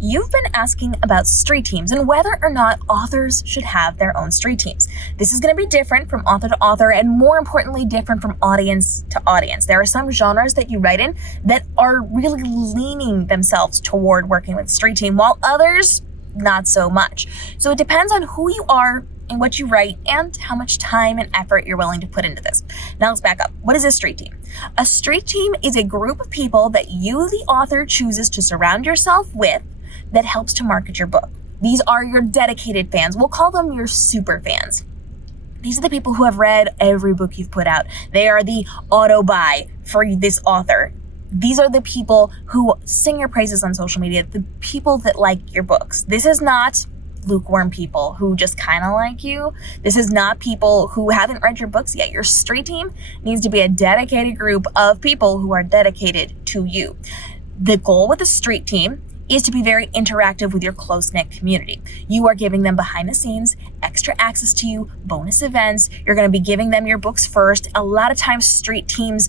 You've been asking about street teams and whether or not authors should have their own street teams. This is going to be different from author to author and more importantly, different from audience to audience. There are some genres that you write in that are really leaning themselves toward working with a street team, while others, not so much. So it depends on who you are and what you write and how much time and effort you're willing to put into this. Now let's back up. What is a street team? A street team is a group of people that you, the author, chooses to surround yourself with that helps to market your book. These are your dedicated fans. We'll call them your super fans. These are the people who have read every book you've put out. They are the auto buy for this author. These are the people who sing your praises on social media, the people that like your books. This is not lukewarm people who just kind of like you. This is not people who haven't read your books yet. Your street team needs to be a dedicated group of people who are dedicated to you. The goal with a street team is to be very interactive with your close-knit community. You are giving them behind the scenes, extra access to you, bonus events. You're going to be giving them your books first. A lot of times street teams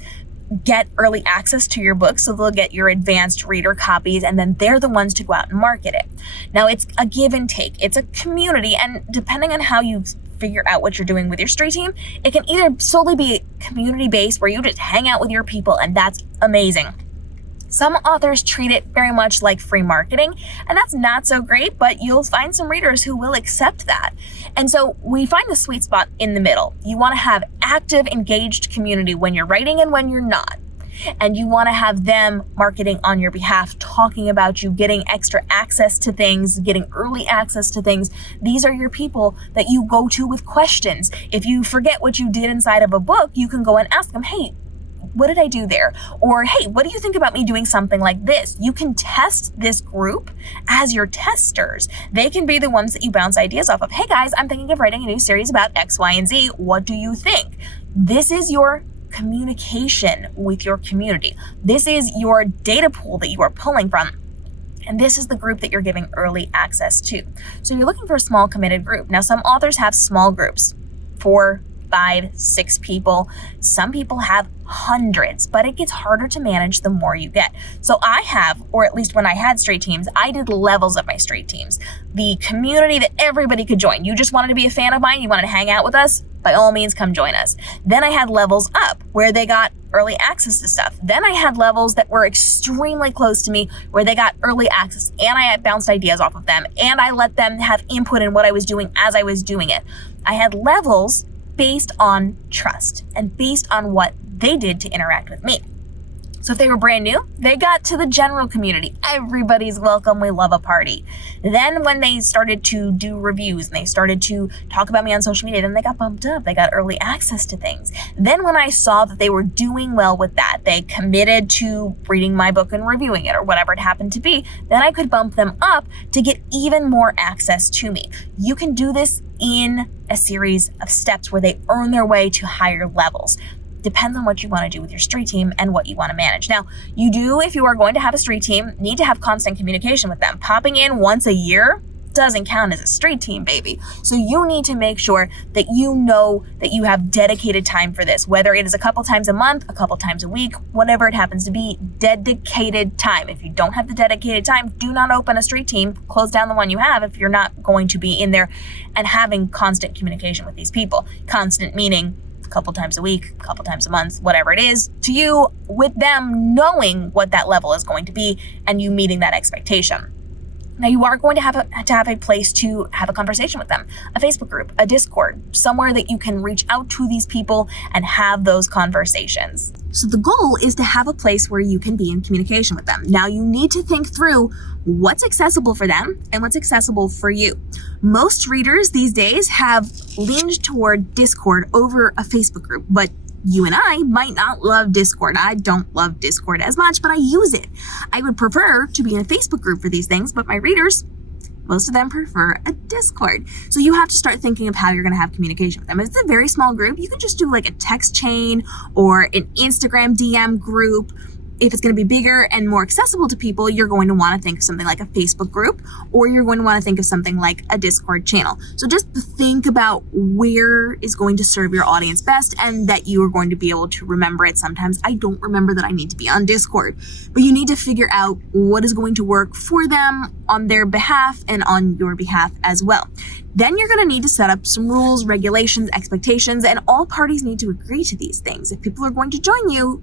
get early access to your book, so they'll get your advanced reader copies, and then they're the ones to go out and market it. Now, it's a give and take. It's a community, and depending on how you figure out what you're doing with your street team, it can either solely be community-based, where you just hang out with your people, and that's amazing. Some authors treat it very much like free marketing, and that's not so great, but you'll find some readers who will accept that. And so we find the sweet spot in the middle. You want to have active, engaged community when you're writing and when you're not. And you want to have them marketing on your behalf, talking about you, getting extra access to things, getting early access to things. These are your people that you go to with questions. If you forget what you did inside of a book, you can go and ask them, hey, what did I do there? Or, hey, what do you think about me doing something like this? You can test this group as your testers. They can be the ones that you bounce ideas off of. Hey guys, I'm thinking of writing a new series about X, Y, and Z. What do you think? This is your communication with your community. This is your data pool that you are pulling from. And this is the group that you're giving early access to. So you're looking for a small committed group. Now, some authors have small groups, 4, 5, 6 people. Some people have hundreds, but it gets harder to manage the more you get. So I have, or at least when I had street teams, I did levels of my street teams. The community that everybody could join. You just wanted to be a fan of mine, you wanted to hang out with us, by all means, come join us. Then I had levels up where they got early access to stuff. Then I had levels that were extremely close to me where they got early access and I had bounced ideas off of them and I let them have input in what I was doing as I was doing it. I had levels based on trust and based on what they did to interact with me. So if they were brand new, they got to the general community. Everybody's welcome. We love a party. Then when they started to do reviews and they started to talk about me on social media, then they got bumped up. They got early access to things. Then when I saw that they were doing well with that, they committed to reading my book and reviewing it or whatever it happened to be, then I could bump them up to get even more access to me. You can do this in a series of steps where they earn their way to higher levels. Depends on what you want to do with your street team and what you want to manage. Now, you do, if you are going to have a street team, need to have constant communication with them. Popping in once a year doesn't count as a street team, baby. So you need to make sure that you know that you have dedicated time for this, whether it is a couple times a month, a couple times a week, whatever it happens to be, dedicated time. If you don't have the dedicated time, do not open a street team. Close down the one you have if you're not going to be in there and having constant communication with these people. Constant meaning a couple times a week, a couple times a month, whatever it is to you, with them knowing what that level is going to be and you meeting that expectation. Now, you are going to have a place to have a conversation with them, a Facebook group, a Discord, somewhere that you can reach out to these people and have those conversations. So the goal is to have a place where you can be in communication with them. Now, you need to think through what's accessible for them and what's accessible for you. Most readers these days have leaned toward Discord over a Facebook group, but you and I might not love Discord. I don't love Discord as much, but I use it. I would prefer to be in a Facebook group for these things, but my readers, most of them prefer a Discord. So you have to start thinking of how you're going to have communication with them. If it's a very small group, you can just do like a text chain or an Instagram DM group. if it's going to be bigger and more accessible to people, you're going to want to think of something like a Facebook group, or you're going to want to think of something like a Discord channel. So just think about where is going to serve your audience best, and that you are going to be able to remember it. Sometimes I don't remember that I need to be on Discord, but you need to figure out what is going to work for them on their behalf and on your behalf as well. Then you're going to need to set up some rules, regulations, expectations, and all parties need to agree to these things. If people are going to join you,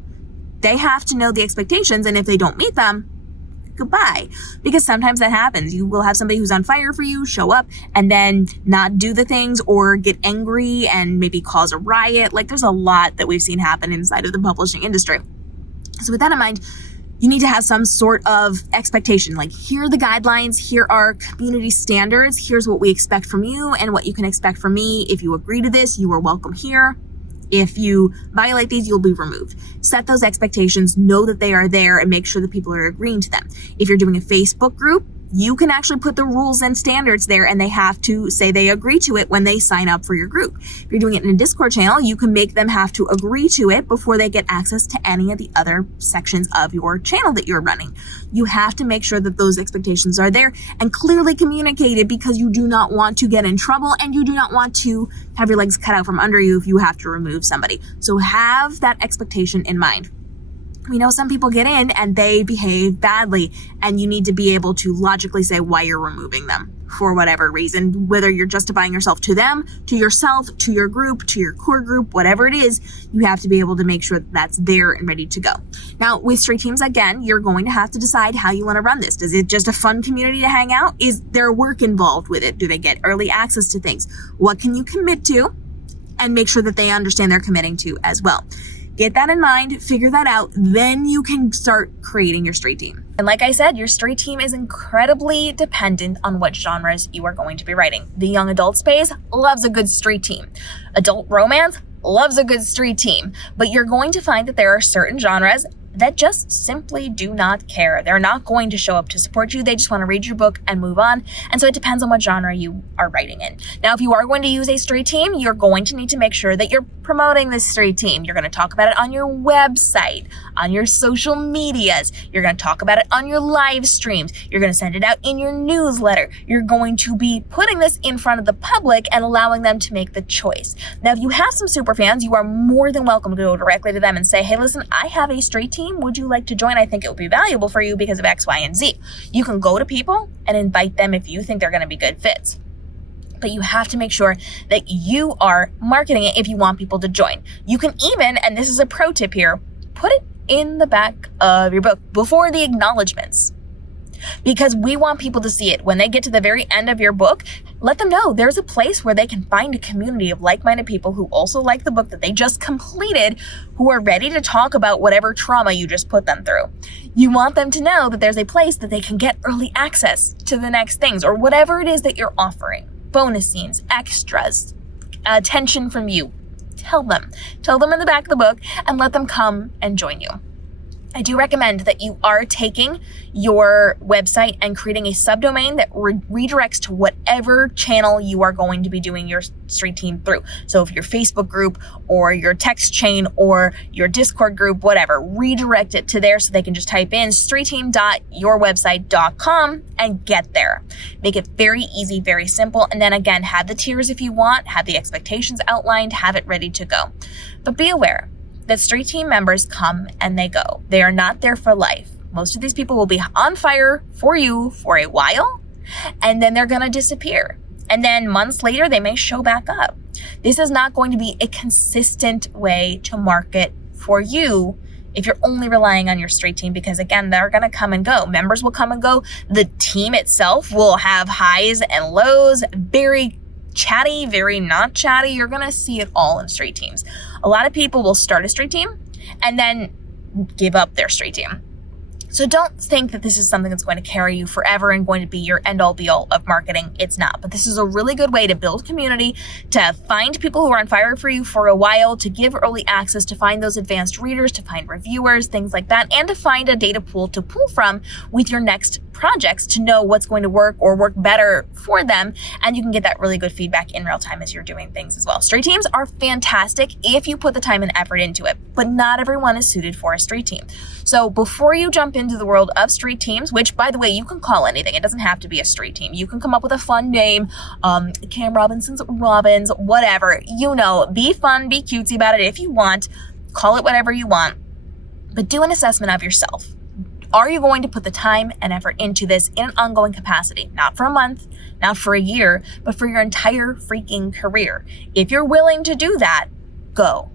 they have to know the expectations, and if they don't meet them, goodbye. Because sometimes that happens. You will have somebody who's on fire for you show up and then not do the things, or get angry and maybe cause a riot. Like, there's a lot that we've seen happen inside of the publishing industry. So with that in mind, you need to have some sort of expectation. Like, here are the guidelines, here are community standards, here's what we expect from you and what you can expect from me. If you agree to this, you are welcome here. If you violate these, you'll be removed. Set those expectations, know that they are there, and make sure that people are agreeing to them. If you're doing a Facebook group, you can actually put the rules and standards there, and they have to say they agree to it when they sign up for your group. If you're doing it in a Discord channel, you can make them have to agree to it before they get access to any of the other sections of your channel that you're running. You have to make sure that those expectations are there and clearly communicated, because you do not want to get in trouble, and you do not want to have your legs cut out from under you if you have to remove somebody. So have that expectation in mind. We know some people get in and they behave badly, and you need to be able to logically say why you're removing them for whatever reason, whether you're justifying yourself to them, to yourself, to your group, to your core group, whatever it is, you have to be able to make sure that that's there and ready to go. Now, with street teams, again, you're going to have to decide how you want to run this. Is it just a fun community to hang out? Is there work involved with it? Do they get early access to things? What can you commit to? And make sure that they understand they're committing to as well. Get that in mind, figure that out, then you can start creating your street team. And like I said, your street team is incredibly dependent on what genres you are going to be writing. The young adult space loves a good street team. Adult romance loves a good street team. But you're going to find that there are certain genres that just simply do not care. They're not going to show up to support you. They just want to read your book and move on. And so it depends on what genre you are writing in. Now, if you are going to use a street team, you're going to need to make sure that you're promoting this street team. You're going to talk about it on your website, on your social medias. You're going to talk about it on your live streams. You're going to send it out in your newsletter. You're going to be putting this in front of the public and allowing them to make the choice. Now, if you have some super fans, you are more than welcome to go directly to them and say, hey, listen, I have a street team. Would you like to join? I think it would be valuable for you because of X, Y, and Z. You can go to people and invite them if you think they're going to be good fits. But you have to make sure that you are marketing it if you want people to join. You can even, and this is a pro tip here, put it in the back of your book before the acknowledgments. Because we want people to see it. When they get to the very end of your book, let them know there's a place where they can find a community of like-minded people who also like the book that they just completed, who are ready to talk about whatever trauma you just put them through. You want them to know that there's a place that they can get early access to the next things, or whatever it is that you're offering. Bonus scenes, extras, attention from you. Tell them in the back of the book, and let them come and join you. I do recommend that you are taking your website and creating a subdomain that redirects to whatever channel you are going to be doing your street team through. So if your Facebook group or your text chain or your Discord group, whatever, redirect it to there so they can just type in streetteam.yourwebsite.com and get there. Make it very easy, very simple. And then again, have the tiers if you want, have the expectations outlined, have it ready to go. But be aware that street team members come and they go. They are not there for life. Most of these people will be on fire for you for a while, and then they're gonna disappear. And then months later, they may show back up. This is not going to be a consistent way to market for you if you're only relying on your street team, because again, they're gonna come and go. Members will come and go. The team itself will have highs and lows, very chatty, very not chatty. You're gonna see it all in street teams. A lot of people will start a street team and then give up their street team. So don't think that this is something that's going to carry you forever and going to be your end all be all of marketing. It's not, but this is a really good way to build community, to find people who are on fire for you for a while, to give early access, to find those advanced readers, to find reviewers, things like that, and to find a data pool to pull from with your next projects to know what's going to work or work better for them. And you can get that really good feedback in real time as you're doing things as well. Street teams are fantastic if you put the time and effort into it, but not everyone is suited for a street team. So before you jump into the world of street teams, which by the way, you can call anything. It doesn't have to be a street team. You can come up with a fun name, Cam Robinson's Robins, whatever, be fun, be cutesy about it if you want, call it whatever you want, but do an assessment of yourself. Are you going to put the time and effort into this in an ongoing capacity? Not for a month, not for a year, but for your entire freaking career. If you're willing to do that, go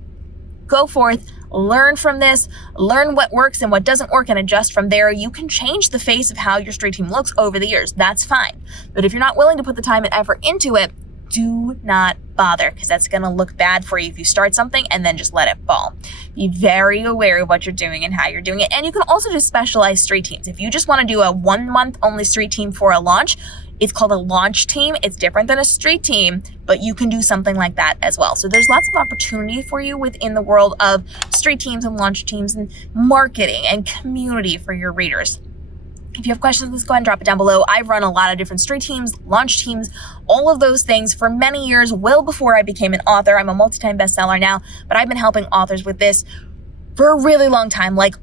forth, learn from this, learn what works and what doesn't work and adjust from there. You can change the face of how your street team looks over the years. That's fine. But if you're not willing to put the time and effort into it, do not bother, because that's going to look bad for you if you start something and then just let it fall. Be very aware of what you're doing and how you're doing it. And you can also just specialize street teams. If you just want to do a 1 month only street team for a launch, it's called a launch team. It's different than a street team, but you can do something like that as well. So there's lots of opportunity for you within the world of street teams and launch teams and marketing and community for your readers. If you have questions, let's go ahead and drop it down below. I've run a lot of different street teams, launch teams, all of those things for many years, well before I became an author. I'm a multi-time bestseller now, but I've been helping authors with this for a really long time, like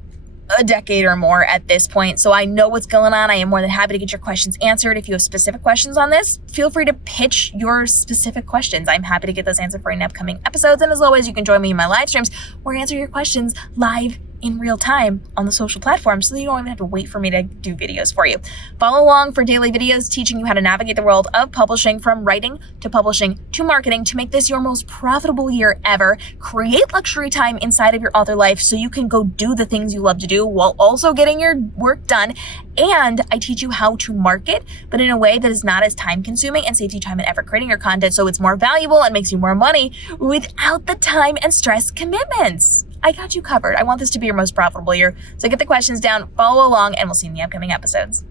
a decade or more at this point. So I know what's going on. I am more than happy to get your questions answered. If you have specific questions on this, feel free to pitch your specific questions. I'm happy to get those answered for you in upcoming episodes. And as always, you can join me in my live streams where I answer your questions live in real time on the social platforms, so that you don't even have to wait for me to do videos for you. Follow along for daily videos teaching you how to navigate the world of publishing, from writing to publishing to marketing, to make this your most profitable year ever. Create luxury time inside of your author life so you can go do the things you love to do while also getting your work done. And I teach you how to market, but in a way that is not as time consuming and saves you time and effort creating your content, so it's more valuable and makes you more money without the time and stress commitments. I got you covered. I want this to be your most profitable year. So get the questions down, follow along, and we'll see you in the upcoming episodes.